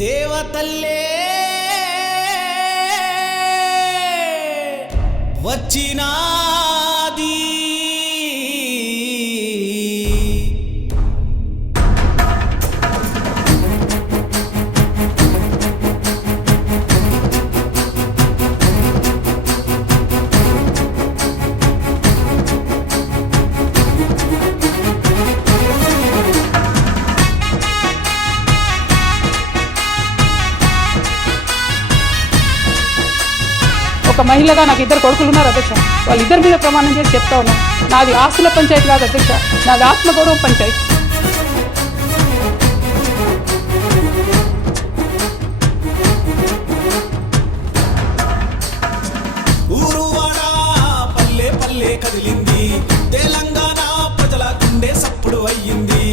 దేవతల్లే వచ్చినాది ఒక మహిళగా నాకు ఇద్దరు కొడుకులు ఉన్నారు అధ్యక్ష. వాళ్ళిద్దరి మీద ప్రమాణం చేసి చెప్తా ఉన్నాను, నాది ఆస్తుల పంచాయతీ కాదు అధ్యక్ష, నాది ఆత్మగౌరవ పంచాయతీ. ఊరువాడా పల్లె పల్లె కదిలింది, తెలంగాణ ప్రజల గుండె సప్పుడు అయ్యింది.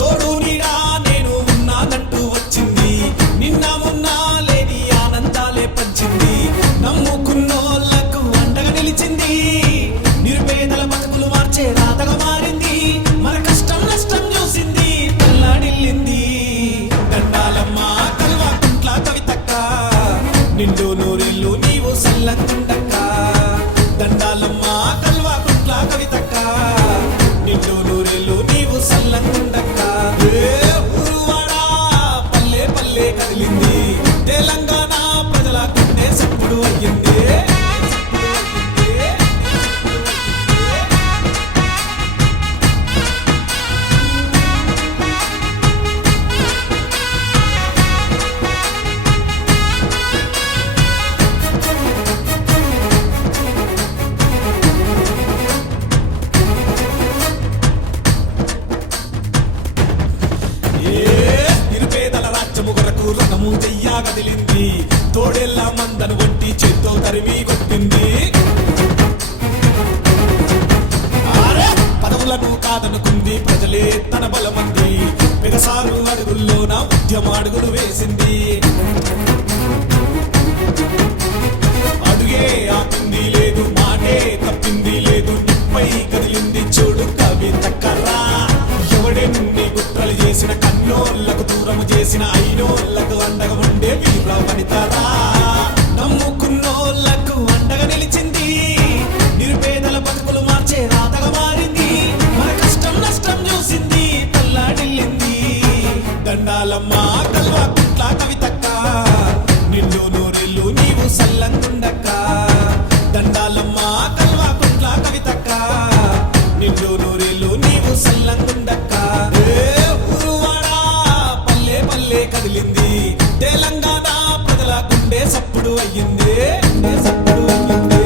తోడు నీడా నేను ఉన్నానంటూ వచ్చింది, నిన్న మొన్న లేని ఆనందాలే పంచింది. నమ్ముకున్నోళ్లకు అండగా నిలిచింది, నిరుపేదల బతుకులు మార్చే రాతగా మారింది. మన కష్టం నష్టం చూసింది, తల్లాడిల్లింది. దండాలమ్మ కల్వకుంట్ల కవితక్క, నిండు నూరిల్లు నీవు సల్లంగుండక్క. దండాలమ్మ కల్వకుంట్ల కవితక్క, నిండు నూరిల్లు నీవు సల్లంగుండక్క. ఊరువాడా పల్లె పల్లె కదిలింది, తెలంగాణ ప్రజల గుండె సప్పుడు అయ్యింది. నిరుపేదల రాజ్యము కొరకు రణము చెయ్యా కదిలింది, తోడెల్ల మందను ఒంటి చేత్తో తరిమి కొట్టింది. పదవులను కాదనుకుంది, ప్రజలే తన బలమంది. పెగసారు అడుగుల్లో నా ఉద్యమ అడుగులు వేసింది. అడుగే ఆపింది లేదు, మాటే తప్పింది లేదు, నిప్పై కదిలింది చూడు కవితక్కరా. ఎవడెన్ని కుట్రలు చేసిన, కన్నోళ్లకు దూరము చేసిన, అయినోళ్లకు అండగా ఉండే వీర వనితరా. నమ్ముకున్నోళ్లకు అండగా నిలిచింది, నిరుపేదల బతుకులు మార్చే రాతగా మారింది. మన కష్టం నష్టం చూసింది, తల్లాడిల్లింది. దండాలమ్మ కల్వకుంట్ల కవితక్క, నిండు నూరిల్లు నీవు సల్లంగుండక్క. దండాలమ్మ కల్వకుంట్ల కవితక్క, నిండు నూరిల్లు నీవు సల్లంగుండక్క. ఊరువాడా పల్లె పల్లె కదిలింది, తెలంగాణ ప్రజల గుండె సప్పుడు అయ్యింది. సప్పుడు అయ్యింది.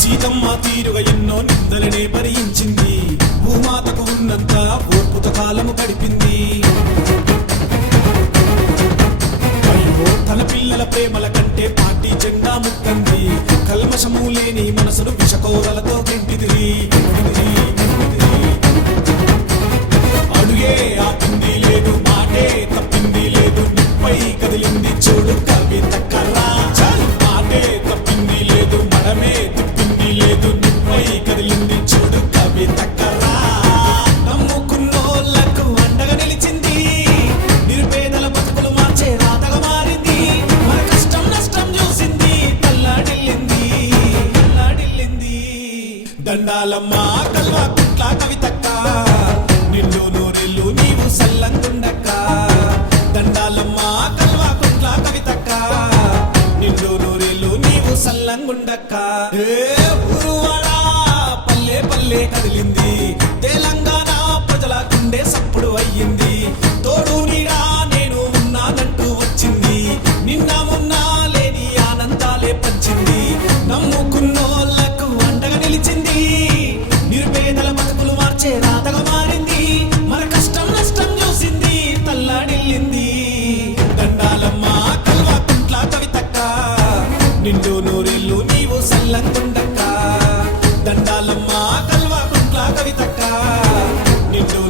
సీతమ్మ తీరుగా ఎన్నో నిందలనే భరించింది, భూమాతకు ఉన్నంత ఓర్పుతో కాలము గడిపింది. అయ్యో తన పిల్లల ప్రేమల కంటే పార్టీ జెండా ముక్కంది. కల్మషము లేని మనసును విషకోరలతో గెంటిదిరి. అడుగే ఆపింది లేదు, మాటే తప్పింది లేదు, నిప్పై కదిలింది చూడు కవితక్కరా. మాటే తప్పింది లేదు, మనమే తిప్పింది లేదు, నిప్పై కదిలింది చూడు కవితక్కరా. నమ్ముకున్నోళ్లకు అండగా నిలిచింది, నిరుపేదల బతుకులు మార్చే రాతగా మారింది. మన కష్టం నష్టం చూసింది, తల్లాడిల్లింది. తల్లాడిల్లింది. దండాలమ్మ కల్వకుంట్ల కవితక్క, నిండు నూరిల్లు నీవు సల్లంగుండక్క. దండాలమ్మ కల్వకుంట్ల కవితక్క, నిండు నూరిల్లు నీవు సల్లంగుండక్క. ఊరువాడా పల్లె పల్లె కదిలింది, తెలంగాణ ప్రజల గుండె సప్పుడు అయ్యింది. తోడు నీడా నేను ఉన్నానంటూ వచ్చింది, నిన్న మొన్న లేని ఆనందాలే పంచింది. నమ్ముకున్నోళ్లకు అండగా నిలిచింది, నిరుపేదల బతుకులు మార్చే రాతగా మారింది. మన కష్టం నష్టం చూసింది, తల్లాడిల్లింది. దండాలమ్మ కల్వకుంట్ల కవితక్క, నిండు నిండు నూరెళ్ళు నీవు సల్లంగుండక్క దండాలమ్మ కల్వకుంట్ల కవితక్క నిండు